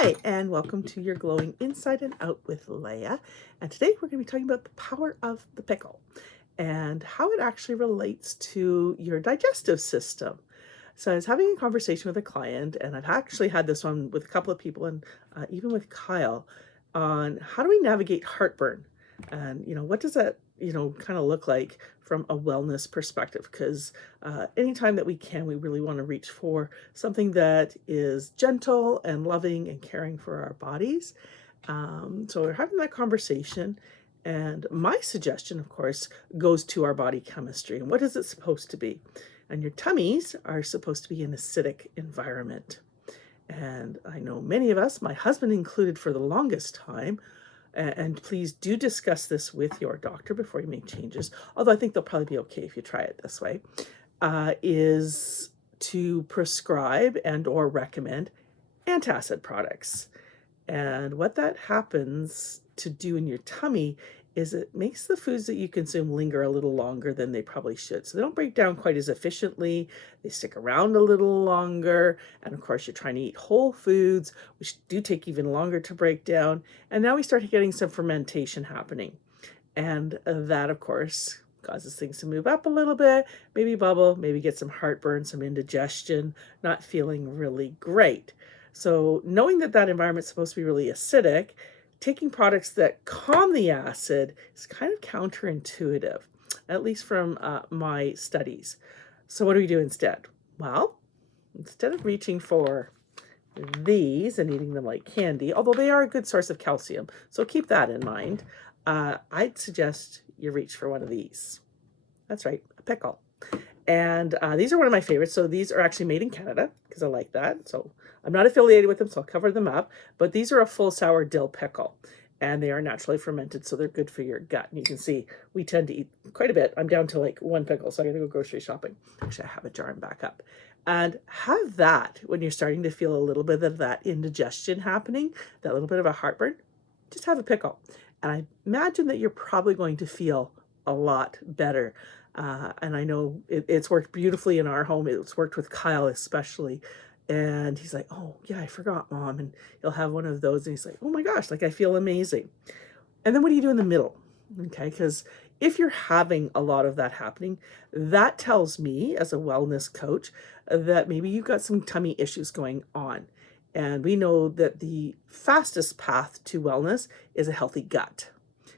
Hi, and welcome to your Glowing Inside and Out with Leah. And today we're going to be talking about the power of the pickle and how it actually relates to your digestive system. So I was having a conversation with a client, and I've actually had this one with a couple of people, and even with Kyle, on how do we navigate heartburn, and what does that kind of look like from a wellness perspective? Because anytime that we can, we really want to reach for something that is gentle and loving and caring for our bodies. So we're having that conversation. And my suggestion, of course, goes to our body chemistry. And what is it supposed to be? And your tummies are supposed to be an acidic environment. And I know many of us, my husband included for the longest time, and please do discuss this with your doctor before you make changes, although I think they'll probably be okay if you try it this way, is to prescribe and or recommend antacid products. And what that happens to do in your tummy is it makes the foods that you consume linger a little longer than they probably should. So they don't break down quite as efficiently. They stick around a little longer. And of course, you're trying to eat whole foods, which do take even longer to break down. And now we start getting some fermentation happening. And that, of course, causes things to move up a little bit, maybe bubble, maybe get some heartburn, some indigestion, not feeling really great. So knowing that that environment's supposed to be really acidic, taking products that calm the acid is kind of counterintuitive, at least from my studies. So what do we do instead? Well, instead of reaching for these and eating them like candy, although they are a good source of calcium, so keep that in mind, I'd suggest you reach for one of these. That's right, a pickle. And these are one of my favorites. So these are actually made in Canada because I like that. So I'm not affiliated with them, so I'll cover them up. But these are a full sour dill pickle, and they are naturally fermented, so they're good for your gut. And you can see we tend to eat quite a bit. I'm down to like one pickle, so I got to go grocery shopping. Actually, I have a jar and back up. And have that when you're starting to feel a little bit of that indigestion happening, that little bit of a heartburn, just have a pickle. And I imagine that you're probably going to feel a lot better. And I know it's worked beautifully in our home. It's worked with Kyle especially. And he's like, oh, yeah, I forgot, Mom. And he'll have one of those. And he's like, oh, my gosh, like I feel amazing. And then what do you do in the middle? Okay, because if you're having a lot of that happening, that tells me as a wellness coach that maybe you've got some tummy issues going on. And we know that the fastest path to wellness is a healthy gut.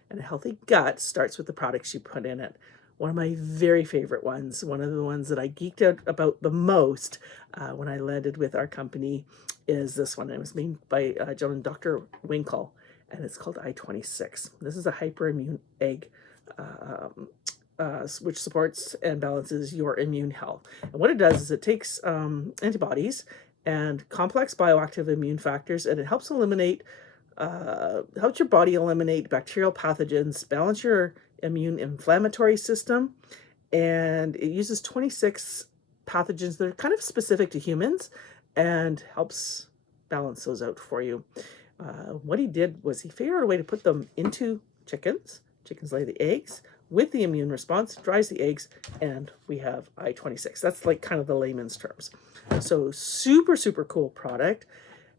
And a healthy gut starts with the products you put in it. One of my very favorite ones, one of the ones that I geeked out about the most when I landed with our company, is this one. It was made by Dr. Winkle, and it's called I-26. This is a hyperimmune egg, which supports and balances your immune health. And what it does is it takes antibodies and complex bioactive immune factors, and it helps your body eliminate bacterial pathogens, balance your immune inflammatory system, and it uses 26 pathogens that are kind of specific to humans and helps balance those out for you. What he did was he figured out a way to put them into chickens. Chickens lay the eggs with the immune response, dries the eggs, and we have I-26. That's like kind of the layman's terms. So super, super cool product.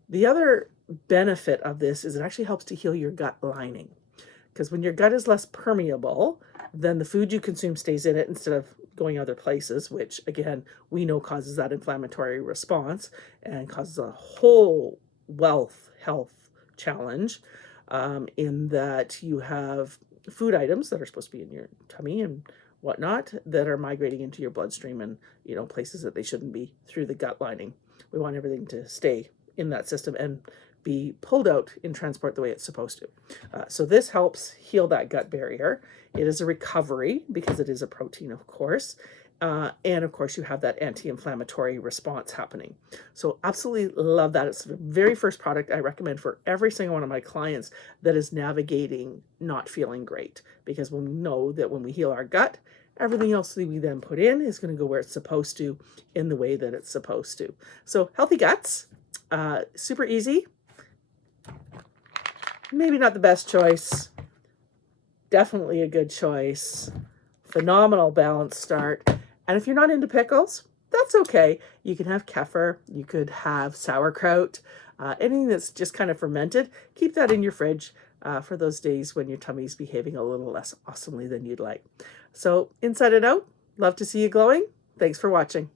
The other benefit of this is it actually helps to heal your gut lining. Because when your gut is less permeable, then the food you consume stays in it instead of going other places, which again, we know causes that inflammatory response and causes a whole health challenge, in that you have food items that are supposed to be in your tummy and whatnot that are migrating into your bloodstream and places that they shouldn't be through the gut lining. We want everything to stay in that system and be pulled out in transport the way it's supposed to. So this helps heal that gut barrier. It is a recovery because it is a protein, of course. And of course, you have that anti-inflammatory response happening. So absolutely love that. It's the very first product I recommend for every single one of my clients that is navigating not feeling great. Because we know that when we heal our gut, everything else that we then put in is going to go where it's supposed to in the way that it's supposed to. So healthy guts, super easy. Maybe not the best choice. Definitely a good choice. Phenomenal balanced start. And if you're not into pickles, that's okay. You can have kefir, you could have sauerkraut, anything that's just kind of fermented. Keep that in your fridge for those days when your tummy's behaving a little less awesomely than you'd like. So inside and out, love to see you glowing. Thanks for watching.